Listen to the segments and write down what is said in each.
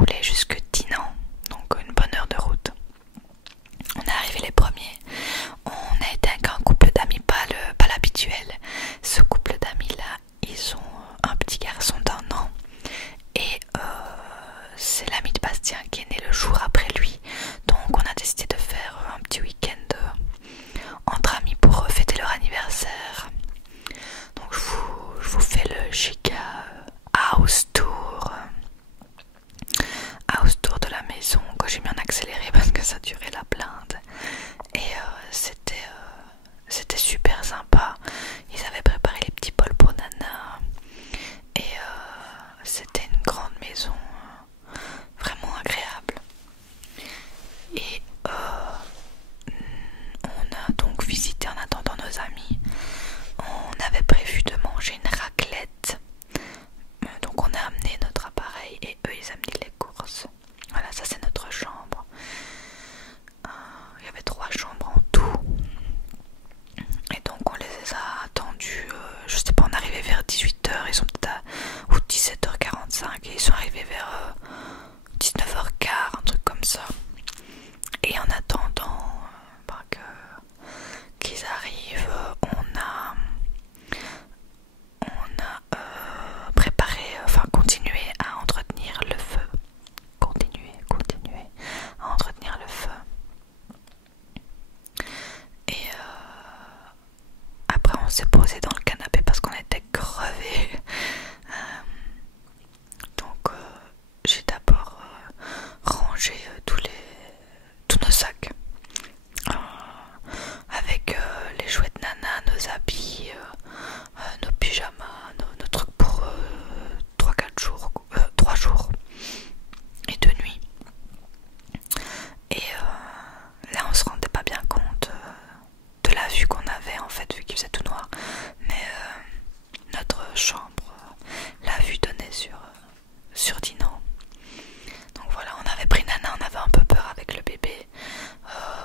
roulé jusque Dinan, donc une bonne heure de route. On est arrivé les premiers. On a été avec un couple d'amis, pas l'habituel. Ce couple d'amis là, ils ont un petit garçon d'1 an. Et c'est l'ami de Bastien qui est né le jour après lui. Donc on a décidé de faire un petit week-end entre amis pour fêter leur anniversaire. Donc je vous fais le giga house tour de la maison que j'ai mis en accéléré parce que ça durait la blinde. Et c'était super sympa. Ils avaient préparé les petits bols pour Nana. Et c'était une grande maison vraiment agréable. Et on a donc visité en attendant nos amis. On avait prévu de manger une raclette. Donc on a amené notre appareil et eux ils amenaient les courses. Voilà, ça c'est notre chambre. Il y avait 3 chambres en tout. Et donc on les a attendus, je sais pas, on est arrivé vers 18 h, ils sont peut-être ou 17 h 45 et ils sont arrivés vers 19 h 15, un truc comme ça. Et en attendant qu'ils arrivent, on a préparé, continué à entretenir le feu. Continuer à entretenir le feu. Et après on s'est posé dans le canapé parce qu'on était crevés. Donc j'ai d'abord rangé tous nos sacs avec les jouets de Nana, nos habits, nos pyjamas, nos trucs pour 3-4 jours, 3 jours et 2 nuits. Et là on se rendait pas bien compte de la vue qu'on avait en fait, vu qu'il faisait tout noir. Mais notre chambre, la vue donnait sur Dinan. Donc voilà, on avait pris Nana, on avait un peu peur avec le bébé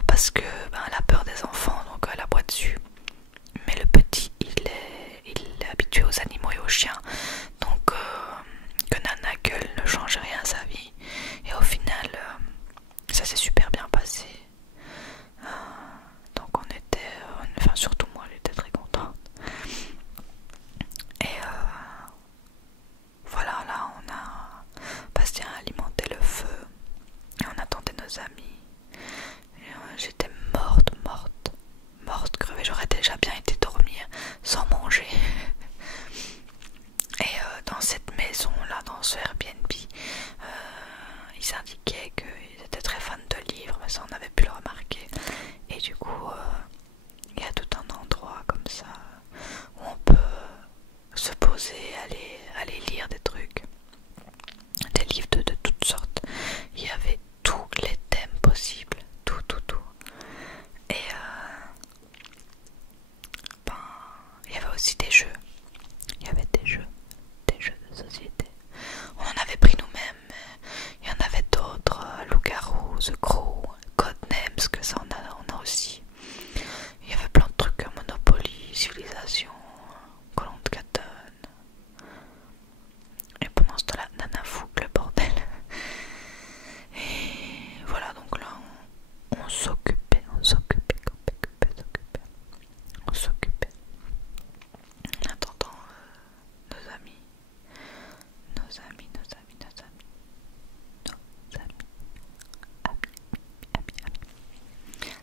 parce que elle a peur des enfants, donc elle aboie dessus. Mais le petit, il est habitué aux animaux et aux chiens, donc que Nana gueule ne change rien à sa vie. Et au final, ça s'est super bien passé. Donc on était, surtout moi, j'étais très contente. Et voilà, là on a Bastien a alimenté le feu et on attendait nos amis. Et j'étais morte, crevée. J'aurais déjà bien été dormir sans manger. Et dans cette maison là, dans ce Airbnb, ils indiquaient qu'ils étaient très fans de livres, mais ça on avait pu le remarquer. Et du coup il y a tout un endroit comme ça où on peut se poser, aller lire des trucs, des livres de toutes sortes. Il y avait tous les thèmes possibles, tout. Et il y avait aussi des jeux. Il y avait des jeux de société. On en avait pris nous-mêmes, mais il y en avait d'autres, Loup-garou, The Crow, Codenames, que ça on a aussi. Il y avait plein de trucs, Monopoly, Civilisation, Colon de Catane. Et pendant ce temps-là, Nana fout le bordel. Et voilà, donc là on s'occupait. En attendant nos amis.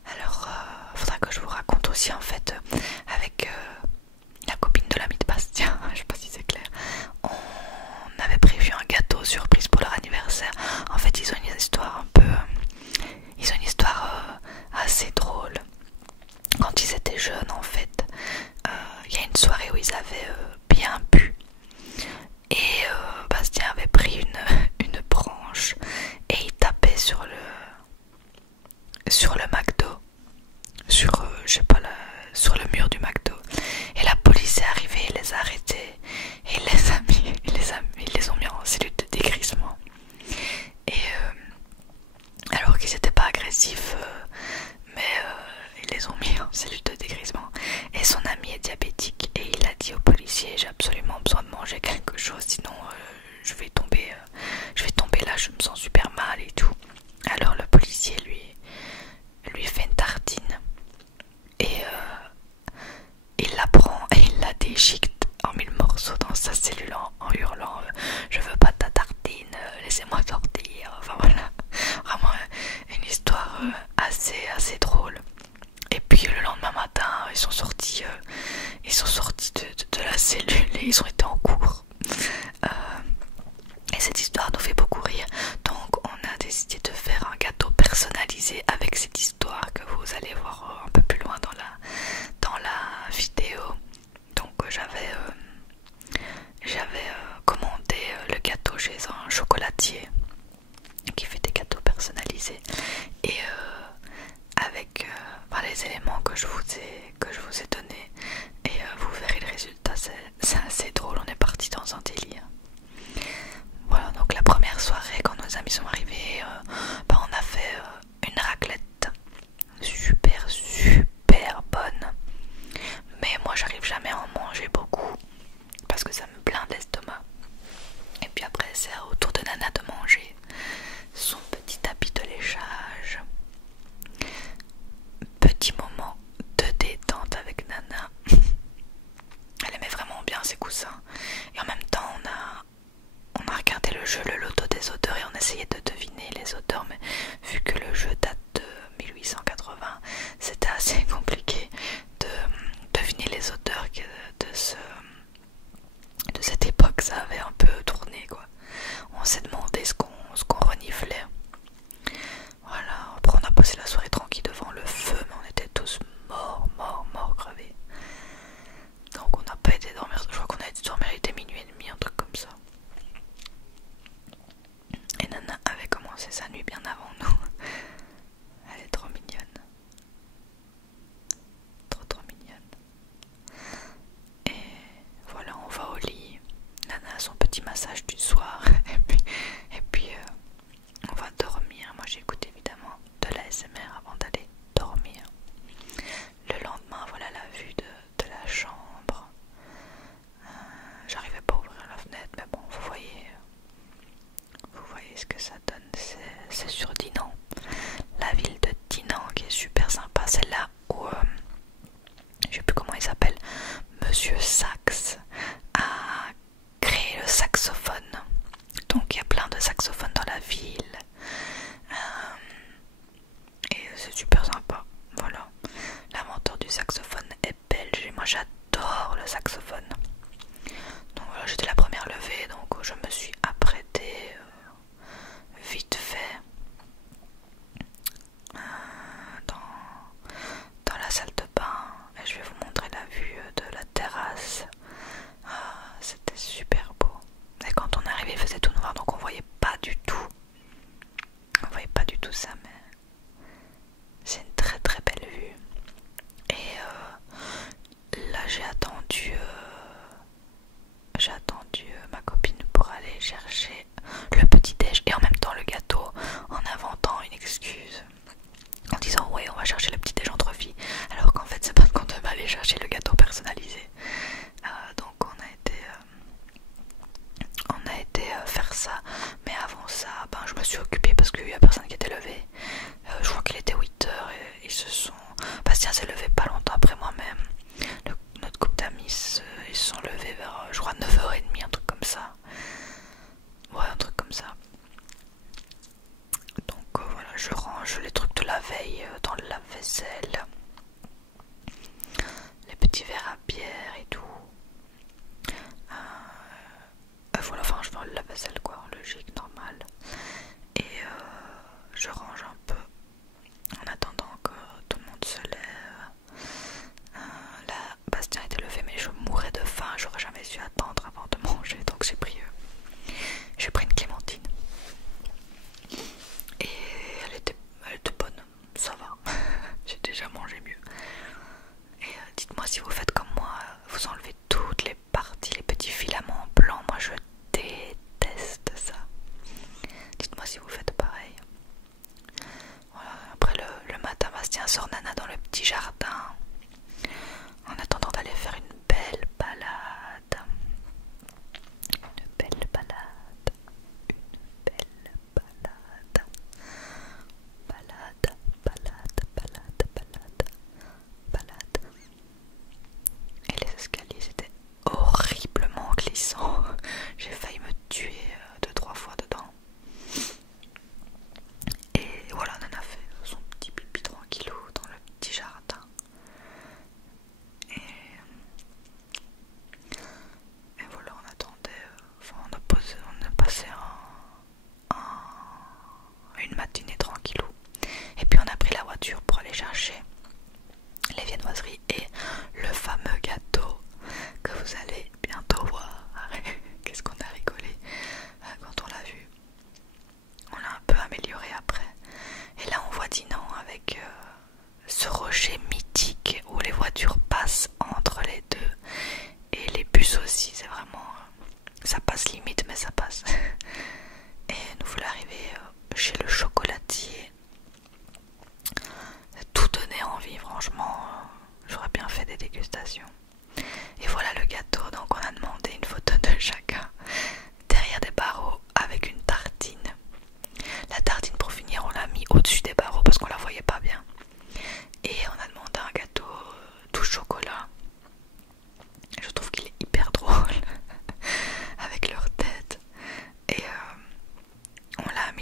Alors, faudra que je vous raconte aussi en fait avec la copine de l'ami de Bastien, je sais pas si c'est clair. On avait prévu un gâteau surprise pour leur anniversaire. En fait, ils ont une histoire assez drôle. Quand ils étaient jeunes, en fait, il y a une soirée où ils avaient bien bu. Et Bastien avait pris une branche et il tapait sur le McDo, sur le mur du McDo. Et la police est arrivée, il les a arrêtés et ils les ont mis en cellule de dégrisement. Et alors qu'ils n'étaient pas agressifs, mais ils les ont mis en cellule de dégrisement. Et son ami est diabétique et il a dit au policier: j'ai absolument besoin de manger quelque chose, sinon je vais tomber là, je me sens super essayé de deviner les auteurs, mais vu que le jeu date de 1880, c'était assez compliqué de deviner les auteurs de cette époque. Ça avait un peu tourné quoi. On s'est demandé ce qu'on reniflait. Voilà, après on a passé la soirée tranquille devant le feu, mais on était tous morts crevés. Donc on n'a pas été dormir, je crois qu'on a été dormir, il était minuit et demi, un truc comme ça. Et Nana avait commencé sa nuit bien avant nous. Elle est trop mignonne. Trop mignonne. Et voilà, on va au lit. Nana a son petit massage du soir. et puis on va dormir. Moi j'écoute évidemment de la l'ASMR avant d'aller dormir. Le lendemain, voilà la vue de la chambre. J'arrivais pas à ouvrir la fenêtre, mais bon, vous voyez ce que ça donne. C'est sur Dinan, la ville de Dinan qui est super sympa. C'est là où je sais plus comment il s'appelle, Monsieur Sax a créé le saxophone. Donc il y a plein de saxophones dans la ville. Et c'est super sympa. Voilà. L'inventeur du saxophone est belge et moi j'adore le saxophone. Donc voilà, j'étais la première levée, donc je me suis apprêtée vite fait dans la salle de bain. Et je vais vous montrer la vue de la terrasse. C'était super beau. Et quand on est arrivé, il faisait tout noir, donc on voyait pas du tout. On voyait pas du tout ça, mais c'est une très très belle vue. Et là j'ai attendu ma copine pour aller chercher le petit déj et en même temps le gâteau, en inventant une excuse en disant ouais on va chercher le petit déj entre filles, alors qu'en fait c'est parce qu'on devait aller chercher le gâteau personnalisé. Donc on a été faire ça, mais avant ça je me suis occupée parce qu'il y a personne qui était levé. Je crois qu'il était 8h et ils se sont... Bastien s'est levé pas longtemps après moi-même. Notre couple d'amis ils se sont levés vers je crois 9h30, un truc comme ça. Ouais, un truc comme ça. Donc voilà, je range les trucs de la veille dans le lave-vaisselle, les petits verres à bière et tout. Voilà, enfin je fais le lave-vaisselle quoi, logique, normal. Et je range un peu en attendant que tout le monde se lève. Là, Bastien était levé, mais je mourais de faim, j'aurais jamais su attendre avant de manger, donc j'ai pris une clémentine. Et elle était bonne, ça va. J'ai déjà mangé mieux. Et dites-moi si vous faites comme moi, vous enlevez toutes les parties, les petits filaments blancs. Moi je déteste ça. Dites-moi si vous faites pareil. Voilà, après le matin, Bastien sort Nana dans le petit jardin en attendant d'aller faire une belle balade. Une belle balade. Et les escaliers c'était horriblement glissant. J'ai failli me tuer 2-3 fois dedans. Et voilà, Nana fait son petit pipi tranquillou dans le petit jardin. Et voilà, on attendait, on a passé une matinée tranquillou. Et puis on a pris la voiture pour aller chercher les viennoiseries et le fameux gâteau que vous allez bientôt voir. Qu'est-ce qu'on a rigolé quand on l'a vu. On l'a un peu amélioré après. Et là on voit Dinan avec ce rocher mythique où les voitures passent entre les deux. Et les bus aussi, c'est vraiment... ça passe limite, mais ça passe. Et nous voilà arrivés chez le chocolatier. Tout donnait envie, franchement. J'aurais bien fait des dégustations. Et voilà le gâteau, donc on a demandé une photo de chacun derrière des barreaux avec une tartine. La tartine pour finir on l'a mis au-dessus des barreaux parce qu'on la voyait pas bien. Et on a demandé un gâteau tout chocolat. Je trouve qu'il est hyper drôle avec leur tête. Et on l'a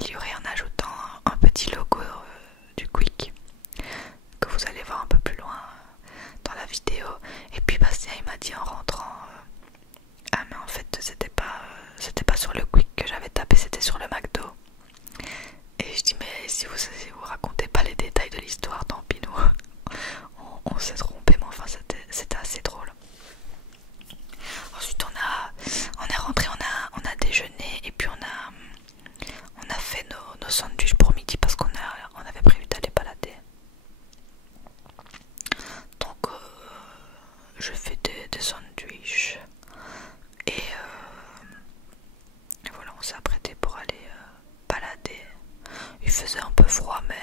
il faisait un peu froid, mais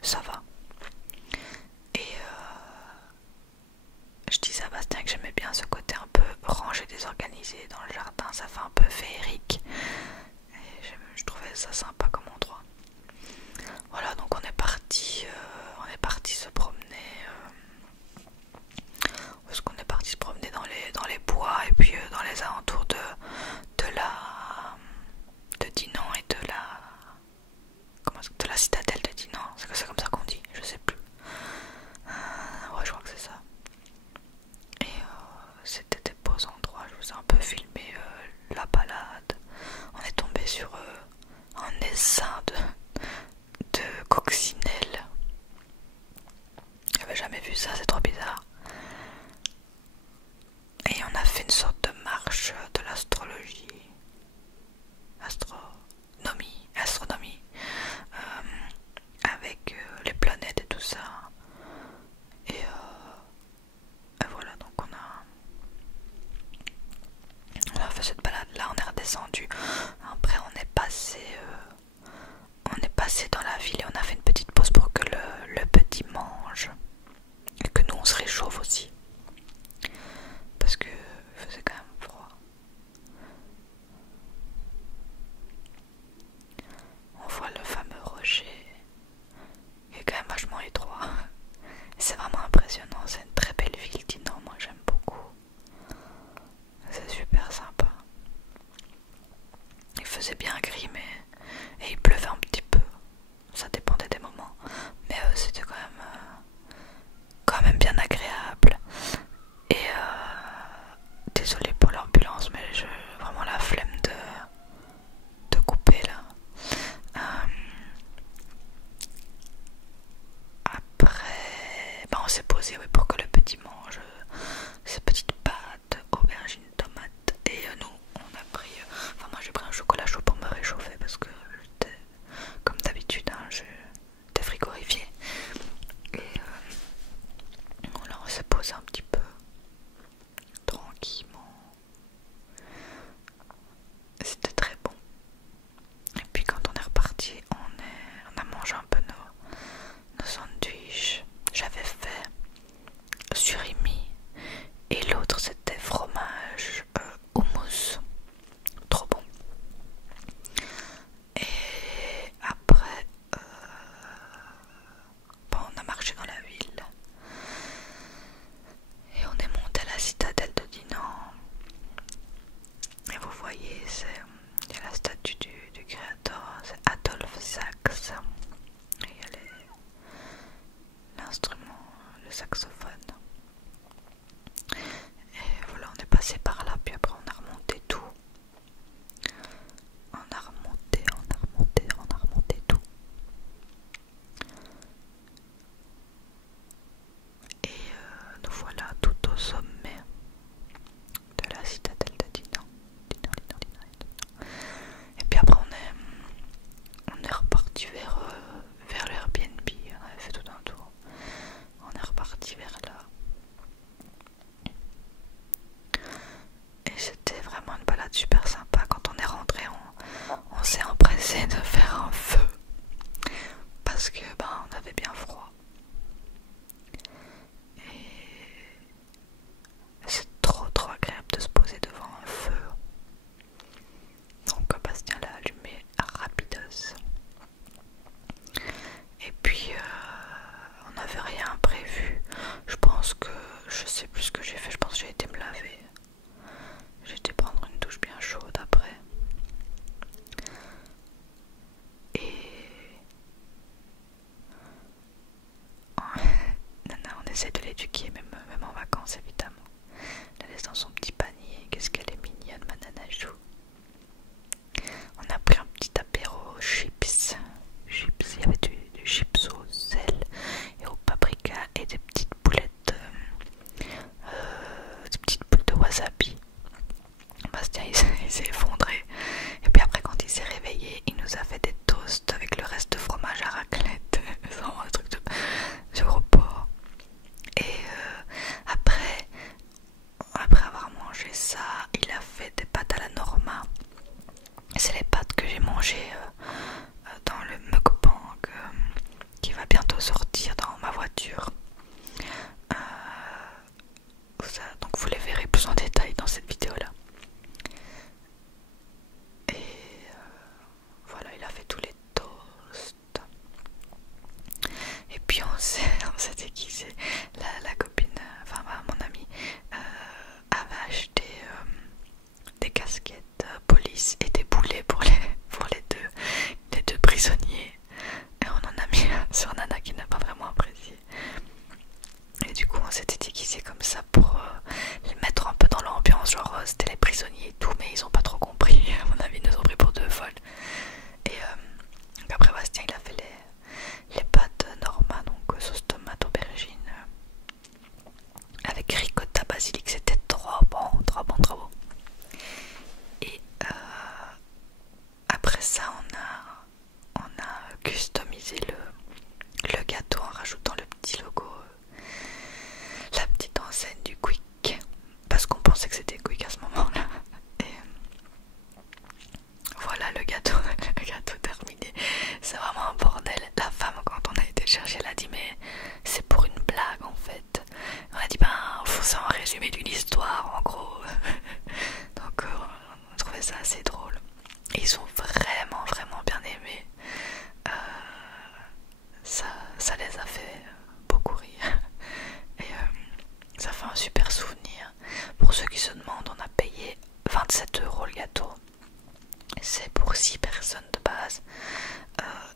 ça va. Et je disais à Bastien que j'aimais bien ce côté un peu rangé, désorganisé dans le jardin, ça fait un peu féerique. Et je trouvais ça sympa comme endroit. Voilà, donc on est parti se promener. Où est-ce qu'on est parti se promener dans les bois et puis dans les alentours de Dinan et de la citadelle de Dinan. C'est comme ça qu'on dit, je sais plus. Ouais, je crois que c'est ça. Et c'était des beaux endroits. Je vous ai un peu filmé la balade. On est tombé sur un essaim de coccinelles. J'avais jamais vu ça, c'est trop bizarre. Et on a fait une sorte de marche de l'astrologie. Astronomie. Avec les planètes et tout ça. Et voilà, donc on a fait cette balade là, on est redescendu. Après on est passé dans la ville et on a fait une petite pause pour que le petit mange. Et que nous on se réchauffe aussi. Parce que faisait quand même froid. On voit le fameux rocher qui est quand même vachement étroit. Et c'est vraiment impressionnant, c'est une très belle ville, Dinan, moi j'aime beaucoup. C'est super sympa. Il faisait bien gris et il pleuvait un petit peu. Ça dépendait des moments. Mais c'était quand même bien agréable. Et désolée pour l'ambulance, mais j'ai vraiment la flemme de couper là. Après, on s'est posé pour que le petit mange ses petites pâtes, aubergines, tomates. Et nous, on a pris. Moi j'ai pris un chocolat chaud pour me réchauffer parce que j'étais, comme d'habitude, j'étais frigorifiée. Et là on s'est posé un petit peu tranquillement. C'était très bon. Et puis quand on est reparti, on a mangé un peu nos sandwichs. J'avais fait surimi et l'autre c'était fromage houmous. Trop bon. Et après, on a marché dans la ville. Et on est monté à la citadelle de Dinan. Et vous voyez, il y a la statue du créateur, c'est Adolphe Sax. Et il y a l'instrument, le saxophone. Et voilà, on est passé par là, puis après on a remonté tout. On a remonté tout. Et nous voilà tout au sommet de la citadelle de Dinan. Et puis après on est reparti vers l'Airbnb. On avait fait tout un tour. On est reparti vers là. Et c'était vraiment une balade super sympa. Quand on est rentré, on s'est empressé de faire un feu. Parce que on avait bien froid. Et c'est trop agréable de se poser devant un feu. Donc Bastien l'a allumé rapidos. Et puis on n'avait rien prévu. Je sais plus ce que j'ai fait. Je pense que j'ai été me laver. J'ai été prendre une douche bien chaude après. Et Nana, on essaie de l'éduquer, même en vacances évidemment. Elle laisse dans son petit panier. Qu'est-ce qu'elle est mignonne, ma nanachou. On a pris un petit apéro chips. Il y avait du chips au sel et au paprika et des petites boulettes, des petites boules de wasabi. Bastien il s'est effondré. Et puis après, quand il s'est réveillé, il nous a fait des toasts avec le reste de fromage à raclette. C'est vraiment un truc de repas. Et après,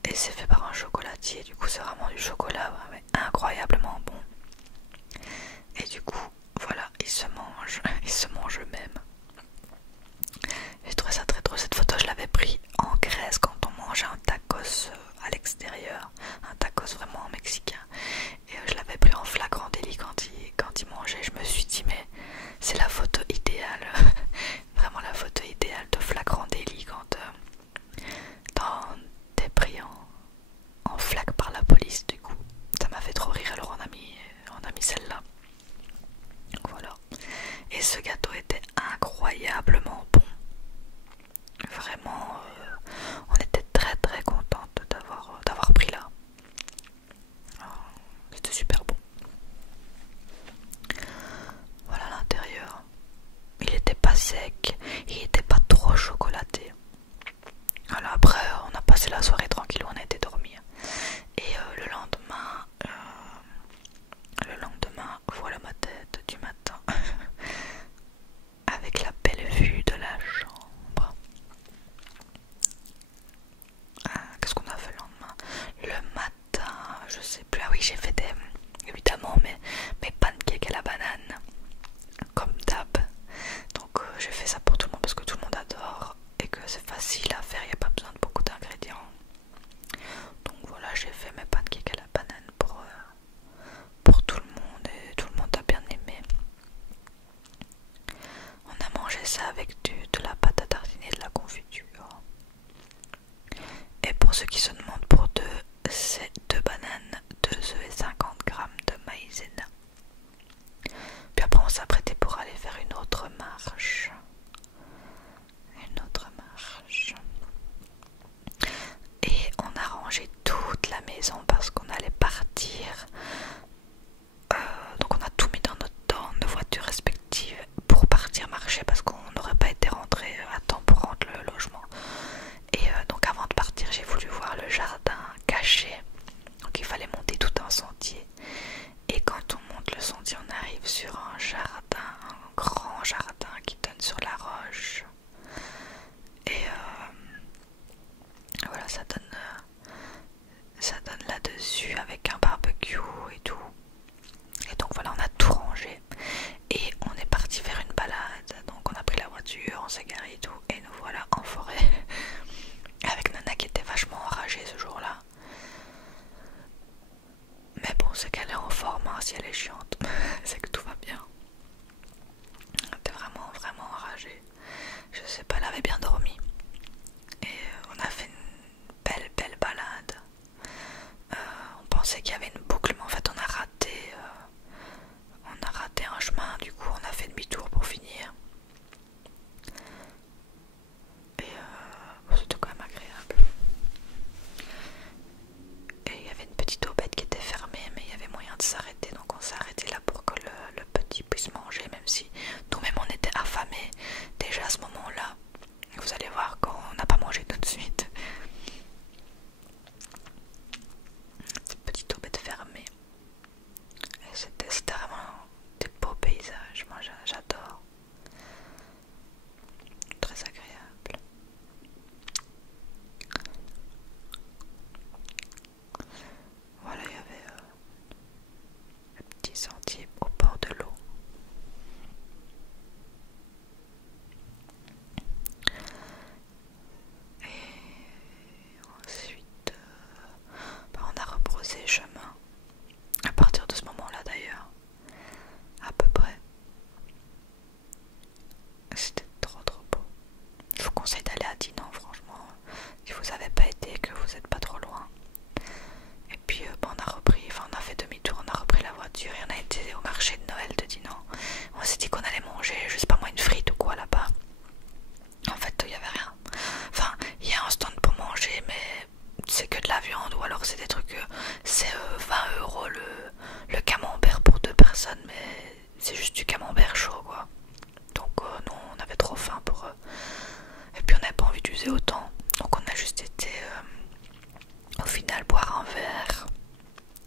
et c'est fait par un chocolatier. Du coup c'est vraiment du chocolat mais incroyablement bon. Et du coup voilà, ils se mangent eux-mêmes. J'ai trouvé ça très drôle. Cette photo je l'avais pris en Grèce quand on mangeait un tacos à l'extérieur, un tacos vraiment mexicain. Et je l'avais pris en flagrant délit quand il mangeait. Je me suis dit mais c'est la photo idéale, vraiment la photo idéale de flagrant délit quand t'es pris en flac par la police. Du coup ça m'a fait trop rire, alors on a mis celle-là. Voilà. Et ce gâteau était incroyablement bon. Vraiment, on était très très contente d'avoir pris là. C'était super bon. Voilà l'intérieur. Il était pas sec, il était pas trop chocolaté. Voilà, après on a passé la soirée tranquille, on a été dormir. Et le lendemain, voilà ma tête du matin. Avec la belle vue de la chambre. Qu'est-ce qu'on a fait le lendemain? Le matin, je sais plus. Ah oui, j'ai fait évidemment mes pancakes à la banane. Comme d'hab. Donc j'ai fait ça pour tout le monde parce que tout le monde adore. Et que c'est facile à faire, il n'y a pas besoin de beaucoup d'ingrédients. Donc voilà, j'ai fait mes pancakes à la banane pour tout le monde. Et tout le monde a bien aimé. On a mangé ça avec de la pâte à tartiner et de la confiture. Et pour ceux qui se demandent pour c'est 2 bananes, 2 œufs et 50 g de maïzena. Puis après on s'apprêtait pour aller faire une autre marche. Et on a rangé toute la maison parce qu'on allait partir. Donc on a tout mis dans nos voitures respectives pour partir marcher parce qu'on n'aurait pas été rentré à temps pour rendre le logement. Et donc avant de partir j'ai voulu voir le jardin caché. Donc il fallait monter tout un sentier. Et quand on monte le sentier on arrive sur un jardin, un grand jardin qui donne sur la roche. Et voilà, ça donne là-dessus avec un barbecue et tout. Et donc voilà, on a tout rangé et on est parti faire une balade. Donc on a pris la voiture, on s'est garé et tout, et nous voilà en forêt avec Nana qui était vachement enragée ce jour-là. Mais bon, c'est qu'elle est en forme, hein, si elle est chiante c'est que tout va bien. Elle était vraiment vraiment enragée. Je sais pas, elle avait bien dormi. Et on a fait une belle balade. On pensait qu'il y avait une boucle, mais en fait on a raté un chemin. Du coup on a fait demi-tour pour finir. Et bon, c'était quand même agréable. Et il y avait une petite aubette qui était fermée, mais il y avait moyen de s'arrêter. Donc on s'est arrêté là pour que le petit puisse manger, même si nous-mêmes on était affamés déjà à ce moment-là. Vous allez voir qu'on n'a pas mangé tout de suite. Cette petite aubette fermée. Et c'était vraiment des beaux paysages. Moi j'adore. Très agréable. Voilà, il y avait le petit sentier au bord de l'eau. Et ensuite, on a rebroussé chemin. À partir de ce moment-là d'ailleurs, à peu près. C'était trop beau. Je vous conseille d'aller à Dinan, franchement, si vous n'avez pas été et que vous n'êtes pas trop loin. Et puis on a fait demi-tour, on a repris la voiture et on a été au marché de Noël de Dinan. On s'est dit qu'on allait manger, je sais pas moi, une frite ou quoi là-bas. En fait, il n'y avait rien. Enfin, il y a un stand pour manger, mais c'est que de la viande, ou alors c'est des trucs, c'est 20 € le camembert pour 2 personnes, mais c'est juste du camembert chaud quoi. Donc nous on avait trop faim pour et puis on n'avait pas envie d'user autant, donc on a juste été au final boire un verre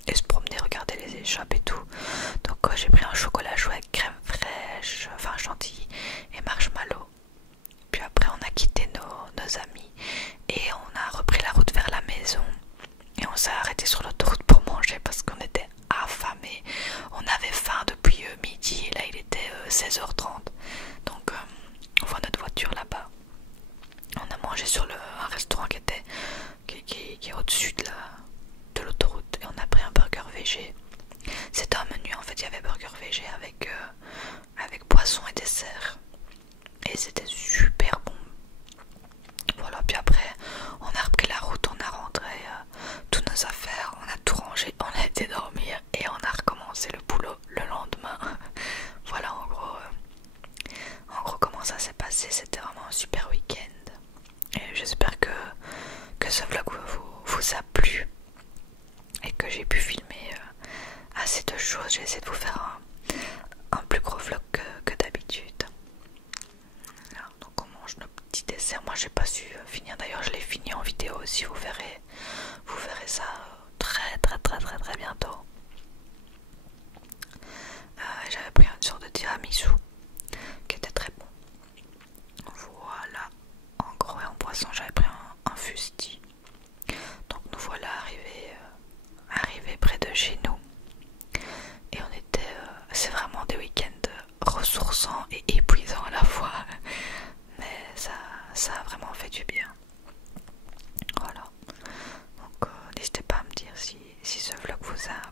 et se promener, regarder les échoppes et tout. Donc j'ai pris un chocolat chaud avec crème fraîche, enfin chantilly ce vlog vous a plu et que j'ai pu filmer assez de choses. J'ai essayé de vous faire un plus gros vlog que d'habitude. Donc on mange nos petits desserts. Moi j'ai pas su finir, d'ailleurs je l'ai fini en vidéo aussi, vous verrez ça très bientôt. J'avais pris une sorte de tiramisu qui était très bon. Voilà, en gros et en poisson j'avais pris un fusti. Donc nous voilà arrivés près de chez nous. Et on était, c'est vraiment des week-ends ressourçants et épuisants à la fois. Mais ça a vraiment fait du bien. Voilà. Donc n'hésitez pas à me dire si ce vlog vous a